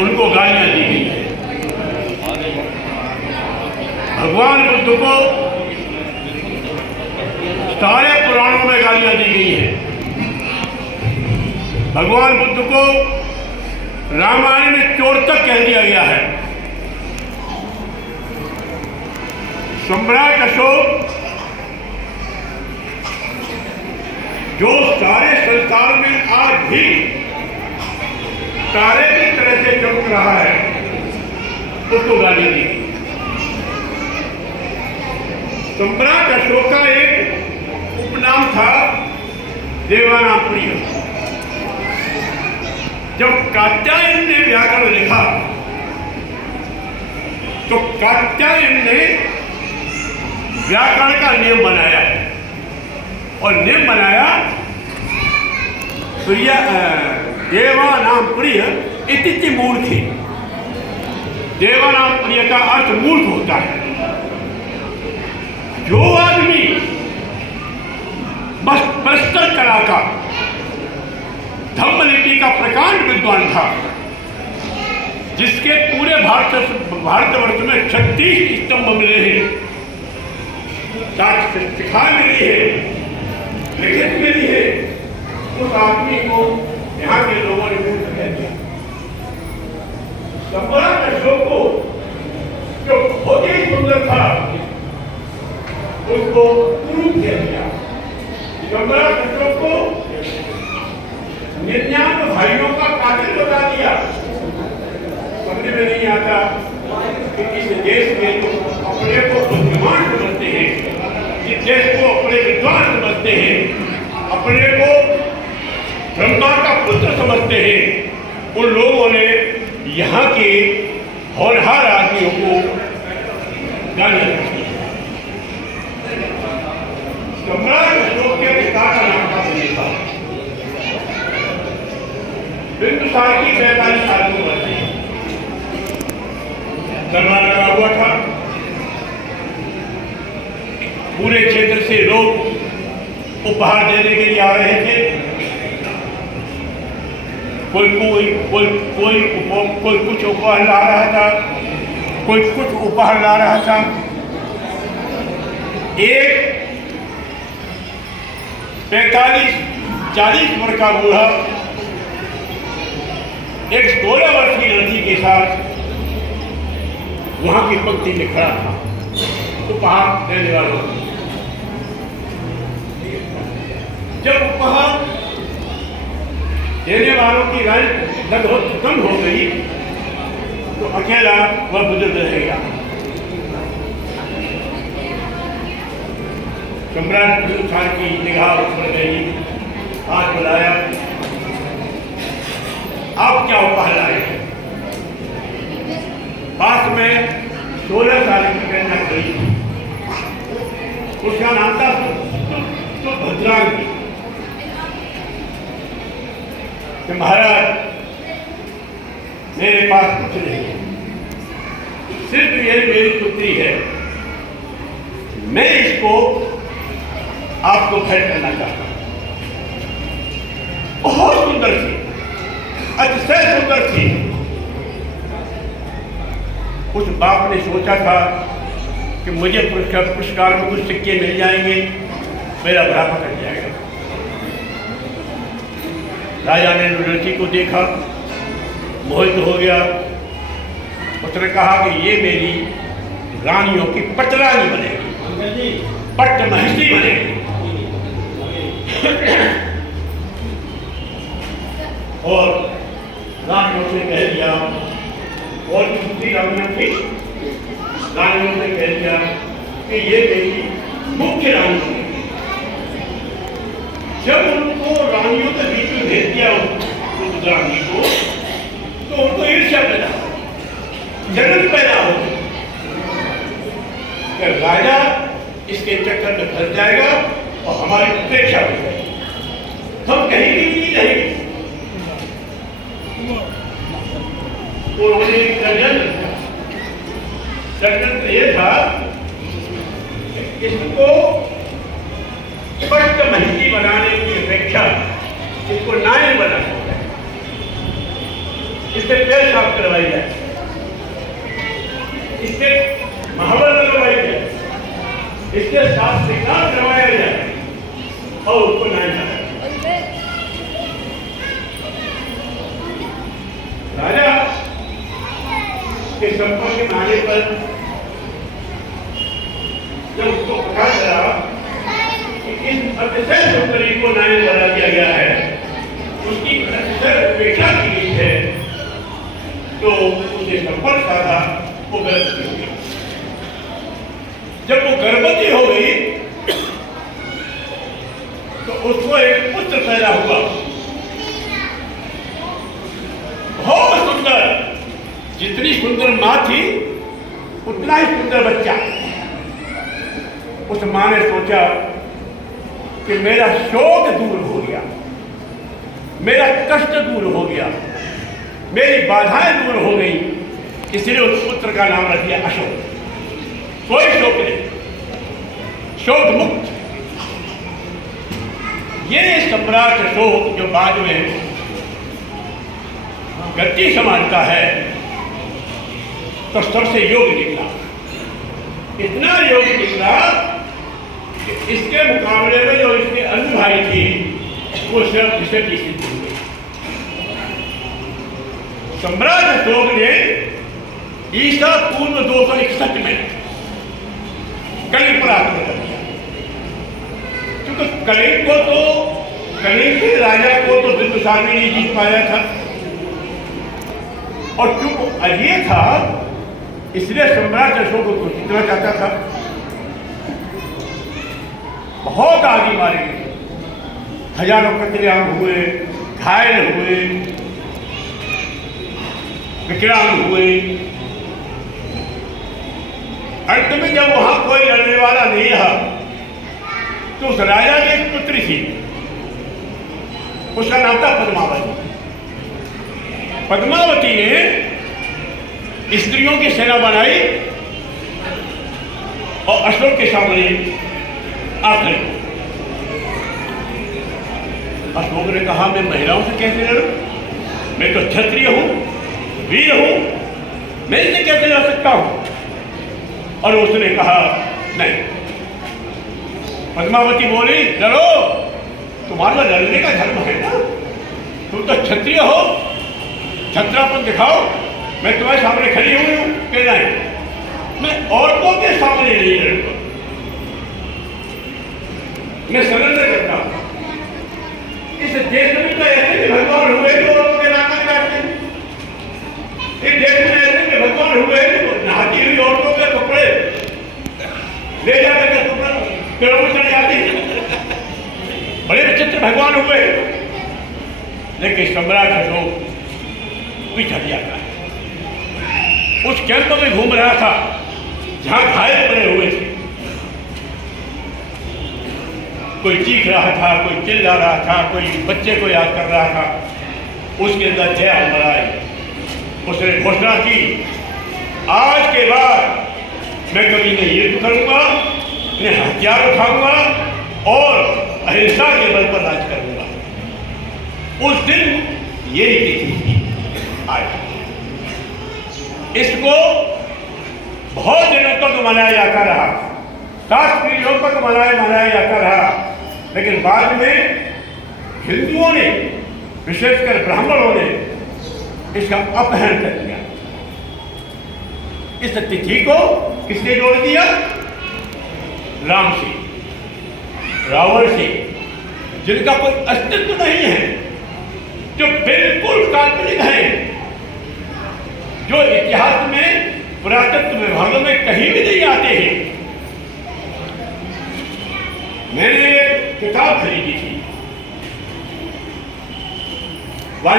उनको गालियां दी गई है। भगवान बुद्ध को सारे पुराणों में गालियां दी गई हैं। भगवान बुद्ध को रामायण में चोर तक कह दिया गया है। सम्राट अशोक जो सारे संसार में आज भी तारे की तरह से चमक रहा है, उसको गाली दी। सम्राट अशोक का एक उपनाम था देवानाम प्रिय। जब कात्यायन ने व्याकरण लिखा तो कात्यायन ने व्याकरण का नियम बनाया और नियम बनाया प्रिय देवानाम प्रिय इति मूर्ति। देवानाम प्रिय का अर्थ मूर्ख होता है। जो आदमी बस प्रस्तर कला का धम्मलिपि का प्रकांड विद्वान था, जिसके पूरे भारतवर्ष में 36 स्तंभ मिले हैं, शिखा मिली है, लिखित मिली है, उस आदमी को यहाँ के लोगों ने मूर्ख कह दिया। सम्राट अशोक को जो बहुत ही सुंदर था उसको क्रूर किया गया। सम्राट अशोक को 99 भाइयों का कातिल बता दिया। समझ में नहीं आता कि इस देश में जो अपने को बुद्धिमान समझते हैं, इस देश को अपने विद्वान समझते हैं, अपने को ब्रह्मा का पुत्र समझते हैं, उन लोगों ने यहाँ के होनहार आदमियों को गाली दी। सम्राट अशोक के पिता का नाम था बिंदुसार। बिंदुसार की 45 साल की उम्र थी। दरबार लगा हुआ था। पूरे क्षेत्र से लोग उपहार देने के लिए आ रहे थे। कोई कुछ उपहार ला रहा था, कोई कुछ उपहार ला रहा था। एक 45-40 वर्ष का बूढ़ा एक 16 वर्षीय लड़की के साथ वहां की पंक्ति में खड़ा था। उपहार देने वालों, जब उपहार देने वालों की लाइन लगभग खत्म हो गई तो अकेला वह बुजुर्ग रह गया। सम्राट बिंदुसार की निगाह उस पर गई, हाथ बुलाया, आप क्या उपहार लाए? पास में 16 साल की कन्या खड़ी, उसका नाम था भद्रांगी। महाराज, मेरे पास कुछ नहीं है, सिर्फ ये मेरी पुत्री है, मैं इसको आपको भेंट करना चाहता हूं। बहुत सुंदर थी, अतिशय सुंदर थी। उस बाप ने सोचा था कि मुझे पुरस्कार में कुछ सिक्के मिल जाएंगे, मेरा बुढ़ापा कट जाएगा। राजा ने लड़की को देखा, मोहित हो गया। उसने कहा कि ये मेरी रानियों की पटरानी बनेगी, पट्ट महिषी बनेगी। और रानियों से कह दिया, और दूसरी रानियों थी, रानियों से कह दिया कि ये मेरी मुख्य रानी बनेगी। जब उनको रानियों के बीच में भेज दिया उस रानी को, तो उनको ईर्ष्या पैदा, जलन पैदा हो कि राजा इसके चक्कर में फंस जाएगा और हमारी उपेक्षा हो जाएगी, हम कहीं भी नहीं रहेंगे। तो उन्होंने एक षड्यंत्र ये था कि इसको पट्ट महिषी बनाने की अपेक्षा इसको नारी बना सकता है। इससे पेट साफ करवाई जाए, इससे महावर लगवाई जाए, इसके साथ श्रृंगार करवाया जाए और उसको नहाया जाए। राजा के संपर्क के आने पर जब उसको पता चला कि इस अतिशय सुंदरी को नायक बना दिया गया है, उसकी अतिशय उपेक्षा की गई है, तो उसे संपर्क साधा, वो गर्भवती हो गई। जब वो गर्भवती हो गई तो उसको एक पुत्र पैदा हुआ, बहुत सुंदर। जितनी सुंदर मां थी उतना ही सुंदर बच्चा। उस मां ने सोचा कि मेरा शोक दूर हो गया, मेरा कष्ट दूर हो गया, मेरी बाधाएं दूर हो गई, इसलिए उस पुत्र का नाम रख दिया अशोक। कोई शोक नहीं, शोक मुक्त। ये सम्राट अशोक जो बाद में गद्दी संभालता है तो सबसे योग्य निकला, इतना योग्य निकला कि इसके मुकाबले में जो इसके अन्य भाई थी वो सिर्फ इसे की सिद्ध हुई। सम्राट अशोक ने ईसा पूर्व 261 में कलिंग पर आक्रमण कर दिया, क्योंकि कलिंग के राजा को तो बिंदुसार ने नहीं जीत पाया था, और चूंकि अजय था इसलिए सम्राट अशोक को जीतना चाहता था। बहुत आगे मारे गए, हजारों कत्लेआम हुए, घायल हुए, विकलांग हुए। अंत में जब वहां कोई लड़ने वाला नहीं रहा तो उस राजा की एक पुत्री थी, उसका नाम था पद्मावती। पद्मावती ने स्त्रियों की सेना बनाई और अशोक के सामने आकर अशोक ने कहा, मैं महिलाओं से कैसे लड़ूं? मैं तो क्षत्रिय हूं, वीर हूं, मैं इसे कैसे लड़ सकता हूं? और उसने कहा नहीं। पद्मावती बोली, लड़ो, तुम्हारा लड़ने का धर्म है ना, तुम तो क्षत्रिय हो, क्षत्रापन दिखाओ। मैं तुम्हारे सामने खड़ी हुई हूं कि नहीं? मैं औरतों के सामने नहीं लड़ूंगा, मैं सरेंडर करता हूं। इस देश में तो ऐसे भी भगवान हुए जो औरतों के नाम काटते हैं। इस देश में ऐसे भी भगवान हुए जो नहाती हुई औरतों के कपड़े ले जाकर के कपड़ा पेड़ों में चढ़ जाते हैं। बड़े विचित्र भगवान हुए, लेकिन सम्राट अशोक पीछा जाता है। उस कैंप में घूम रहा था जहां घायल पड़े हुए थे, कोई चीख रहा था, कोई चिल्ला रहा था, कोई बच्चे को याद कर रहा था। उसके अंदर जय अमर आई। उसने घोषणा की, आज के बाद मैं कभी न युद्ध करूंगा, न हथियार उठाऊंगा और अहिंसा के बल पर राज करूंगा। उस दिन यही तिथि थी आज। इसको बहुत दिनों तक मनाया जाता रहा, 7 पीढ़ियों तक मनाया जाता रहा, लेकिन बाद में हिंदुओं ने, विशेषकर ब्राह्मणों ने इसका अपहरण कर दिया। इस तिथि को किसने जोड़ दिया? राम से, रावण से, जिनका कोई अस्तित्व नहीं है, जो बिल्कुल काल्पनिक है, जो इतिहास में, पुरातत्व विभागों में कहीं भी नहीं आते हैं। मैंने एक किताब खरीदी थी,